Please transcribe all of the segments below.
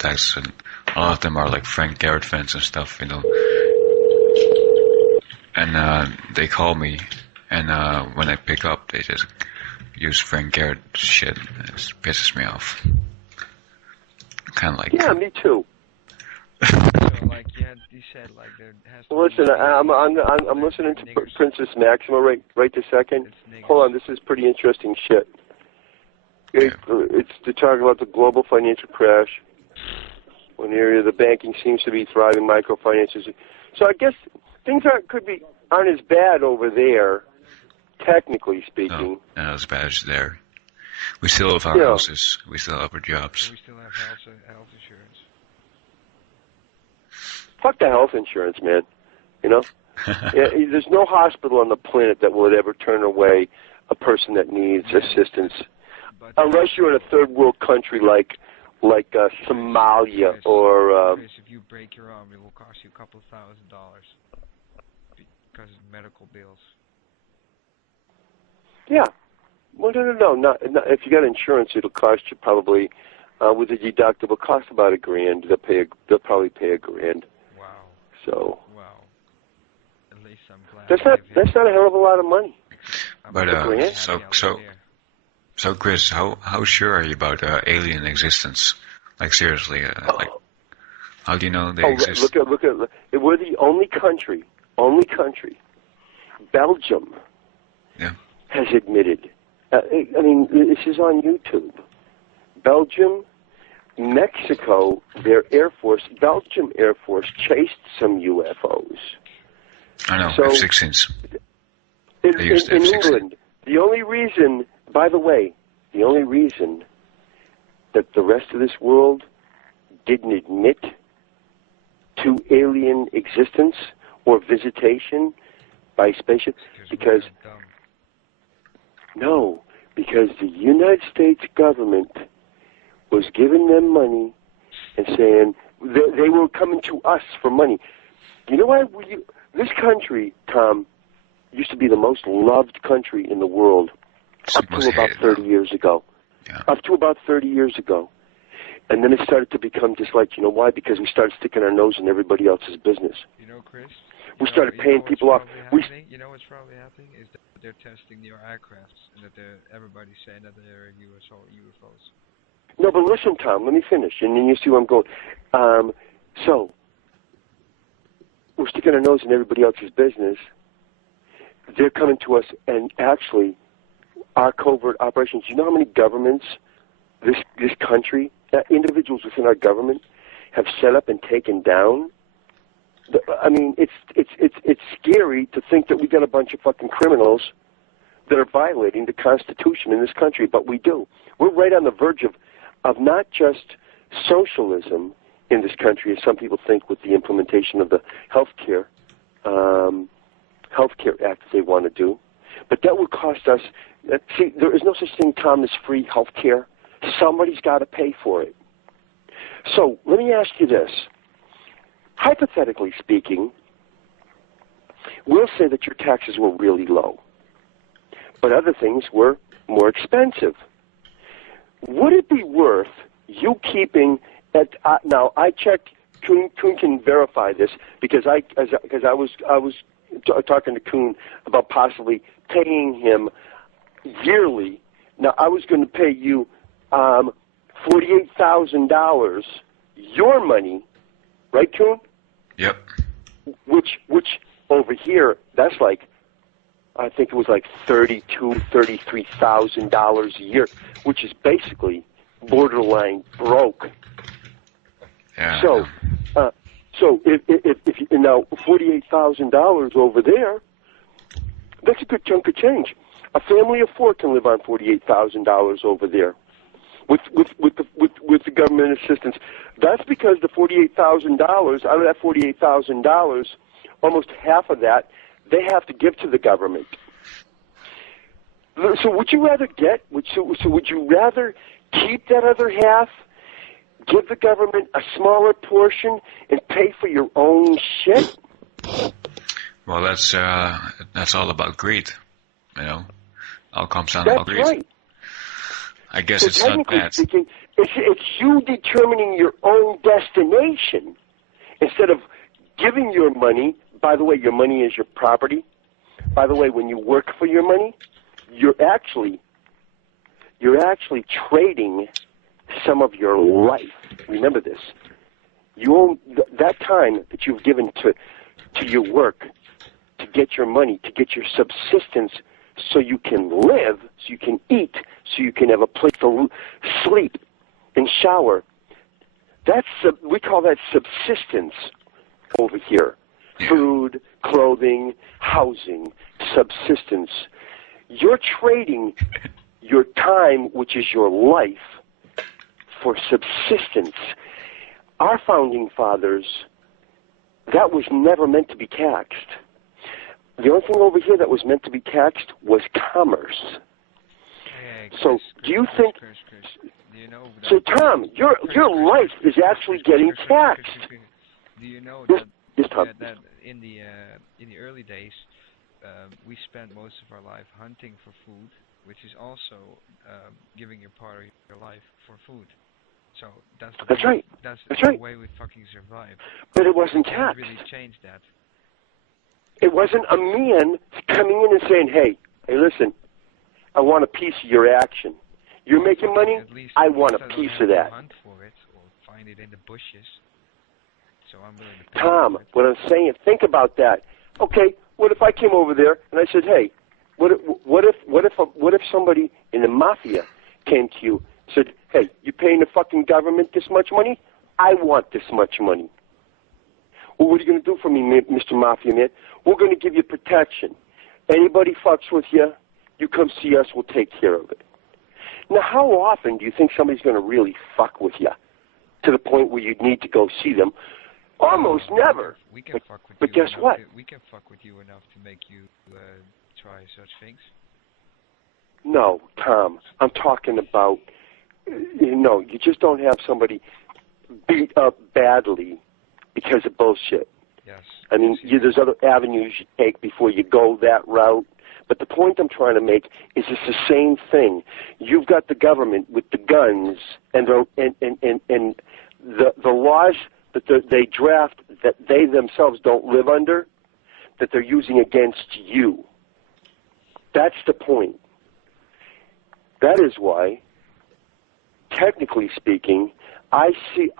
contacts, and a lot of them are like Frank Garrett fans and stuff, you know. And they call me, and when I pick up, they just use Frank Garrett shit. It just pisses me off. Kind of like. Yeah, me too. So, like you said, like there has to Listen, be I'm listening to Princess Maxima right this second. Hold on, this is pretty interesting shit. It's to talk about the global financial crash. One area of the banking seems to be thriving, microfinances. So I guess things aren't as bad over there, technically speaking. No, not as bad as there. We still have our houses. We still have our jobs. We still have health insurance. Fuck the health insurance, man. You know? There's no hospital on the planet that will ever turn away a person that needs assistance. Unless you're in a third world country like Somalia or... Chris, if you break your arm, it will cost you a couple $1,000 because of medical bills. Yeah. Well, no. Not, if you got insurance, it'll cost you probably, with a deductible, cost about $1,000. They'll probably pay $1,000. Wow. So. Wow. At least I'm glad. That's not a hell of a lot of money. But so Chris, how sure are you about alien existence? Like seriously, like how do you know they exist? Look at we're the only country. Belgium has admitted. I mean, this is on YouTube. Belgium, Mexico, Belgium Air Force chased some UFOs. I know, so, F-16s. In England, the only reason that the rest of this world didn't admit to alien existence or visitation by spaceship, because the United States government was giving them money and saying they were coming to us for money. You know why? This country, Tom, used to be the most loved country in the world up to about 30 years ago. Yeah. Up to about 30 years ago. And then it started to become disliked. You know why? Because we started sticking our nose in everybody else's business. You know, Chris? We started paying people off. You know what's probably happening is that they're testing your aircrafts, and that everybody's saying that they're UFOs. No, but listen, Tom, let me finish, and then you see where I'm going. So, we're sticking our nose in everybody else's business. They're coming to us, and actually, our covert operations, you know how many governments, this country, individuals within our government have set up and taken down? I mean, it's scary to think that we got a bunch of fucking criminals that are violating the Constitution in this country, but we do. We're right on the verge of not just socialism in this country, as some people think, with the implementation of the healthcare act that they want to do, but that would cost us. See, there is no such thing, Tom, as free healthcare. Somebody's got to pay for it. So let me ask you this. Hypothetically speaking, we'll say that your taxes were really low, but other things were more expensive. Would it be worth you keeping now I checked. Kuhn can verify this because I was talking to Kuhn about possibly paying him yearly. Now I was going to pay you $48,000, your money, right, Kuhn? Yep. Which over here, that's like, I think it was like $33,000 a year, which is basically borderline broke. Yeah. So if you, now $48,000 over there, that's a good chunk of change. A family of four can live on $48,000 over there with the government assistance. That's because the $48,000, out of that $48,000, almost half of that they have to give to the government. So would you rather would you rather keep that other half, give the government a smaller portion, and pay for your own shit? Well, that's all about greed, you know. All comes down to greed. That's right. I guess so it's not bad. Speaking, It's you determining your own destination instead of giving your money. By the way, your money is your property. By the way, when you work for your money, you're actually trading some of your life. Remember this. You own that time that you've given to your work, to get your money, to get your subsistence, so you can live, so you can eat, so you can have a place to sleep and shower. We call that subsistence over here. Food, clothing, housing, subsistence. You're trading your time, which is your life, for subsistence. Our founding fathers, that was never meant to be taxed. The only thing over here that was meant to be taxed was commerce. Hey, so, do you think... Chris, do you know that, so, Tom, your life is actually getting taxed. Do you know that in the early days, we spent most of our life hunting for food, which is also giving your part of your life for food. So that's right. That's right. the way we fucking survive. But it wasn't You taxed. can't really change that. It wasn't a man coming in and saying, hey, listen, I want a piece of your action. You're making money, I want a piece of that. Hunt for it or find it in the bushes. So I'm willing to pay Tom, for it. what I'm saying, think about that. Okay, what if I came over there and I said, hey, what if somebody in the mafia came to you and said, hey, you paying the fucking government this much money? I want this much money. Well, what are you going to do for me, Mr. Mafia Man? We're going to give you protection. Anybody fucks with you, you come see us, we'll take care of it. Now, how often do you think somebody's going to really fuck with you to the point where you'd need to go see them? Almost never. We can fuck with but you guess what? We can fuck with you enough to make you try such things. No, Tom, I'm talking about, you just don't have somebody beat up badly because of bullshit. Yes. I mean, there's other avenues you take before you go that route. But the point I'm trying to make is it's the same thing. You've got the government with the guns and the laws that they draft that they themselves don't live under, that they're using against you. That's the point. That is why, technically speaking, I see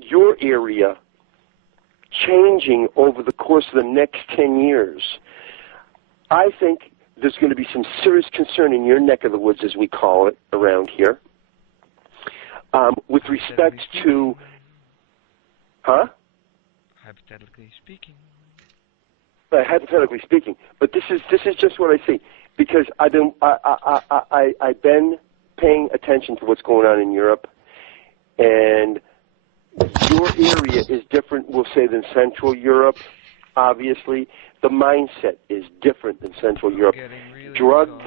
your area changing over the course of the next 10 years. I think there's going to be some serious concern in your neck of the woods, as we call it around here, with respect to, Hypothetically speaking. Hypothetically speaking, but this is just what I see, because I've been paying attention to what's going on in Europe, and your area is different, we'll say, than Central Europe. Obviously, the mindset is different than Central Europe. Really drugs.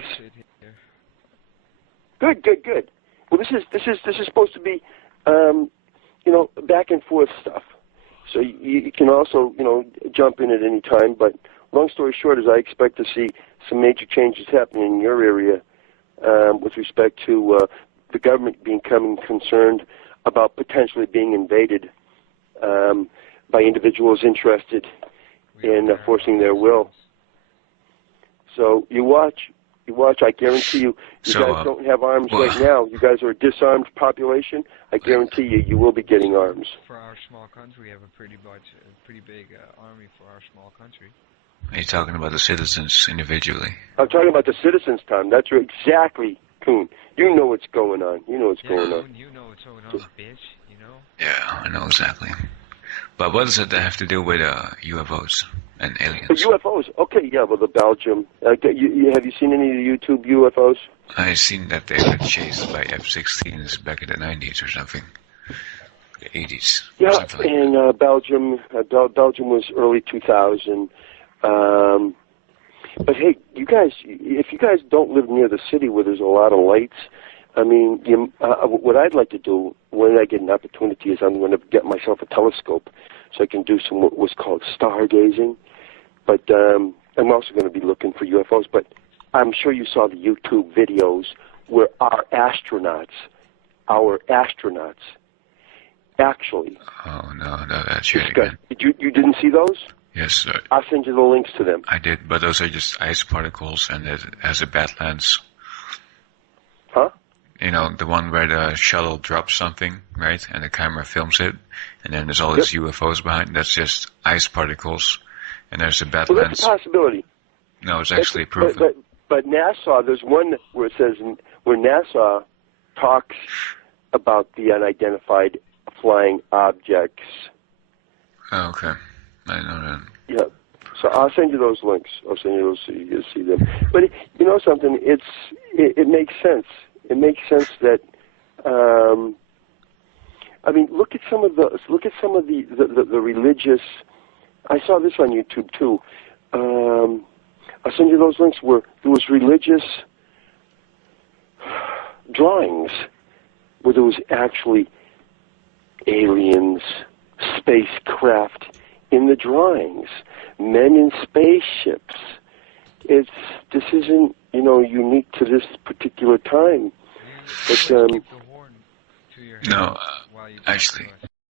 Good. Well, this is supposed to be, back and forth stuff. So you can also, jump in at any time. But long story short is I expect to see some major changes happening in your area with respect to the government becoming concerned about potentially being invaded by individuals interested in forcing their will. So you watch. I guarantee you guys don't have arms right now. You guys are a disarmed population. I guarantee you will be getting arms. For our small country, we have a pretty big army for our small country. Are you talking about the citizens individually? I'm talking about the citizens, Tom. That's right. Exactly, Coon. You know what's going on. You know what's going on. You know what's going on, bitch. You know? Yeah, I know exactly. But what does it have to do with UFOs and aliens? UFOs? Okay, yeah, well, the Belgium. Have you seen any of the YouTube UFOs? I've seen that they were chased by F-16s back in the 90s or something. The 80s. Yeah, like and Belgium was early 2000. But hey, if you guys don't live near the city where there's a lot of lights, I mean, what I'd like to do when I get an opportunity is I'm going to get myself a telescope so I can do some what's called stargazing. But I'm also going to be looking for UFOs. But I'm sure you saw the YouTube videos where our astronauts actually. Oh no, that's it again. You didn't see those? Yes, I'll send you the links to them. I did, but those are just ice particles, and it has a bad lens. Huh? You know, the one where the shuttle drops something, right? And the camera films it, and then there's all these UFOs behind. That's just ice particles, and there's a bad lens. That's a possibility. No, it's actually proof. But NASA, there's one where it says where NASA talks about the unidentified flying objects. Oh, okay. I know that. Yeah. So I'll send you those links. I'll send you those so you can see them. But you know something? It makes sense. It makes sense that. I mean, look at some of the religious. I saw this on YouTube too. I'll send you those links where there was religious drawings where there was actually aliens, spacecraft in the drawings, men in spaceships. This isn't, unique to this particular time. But keep the horn to your head No, while you talk actually. to us.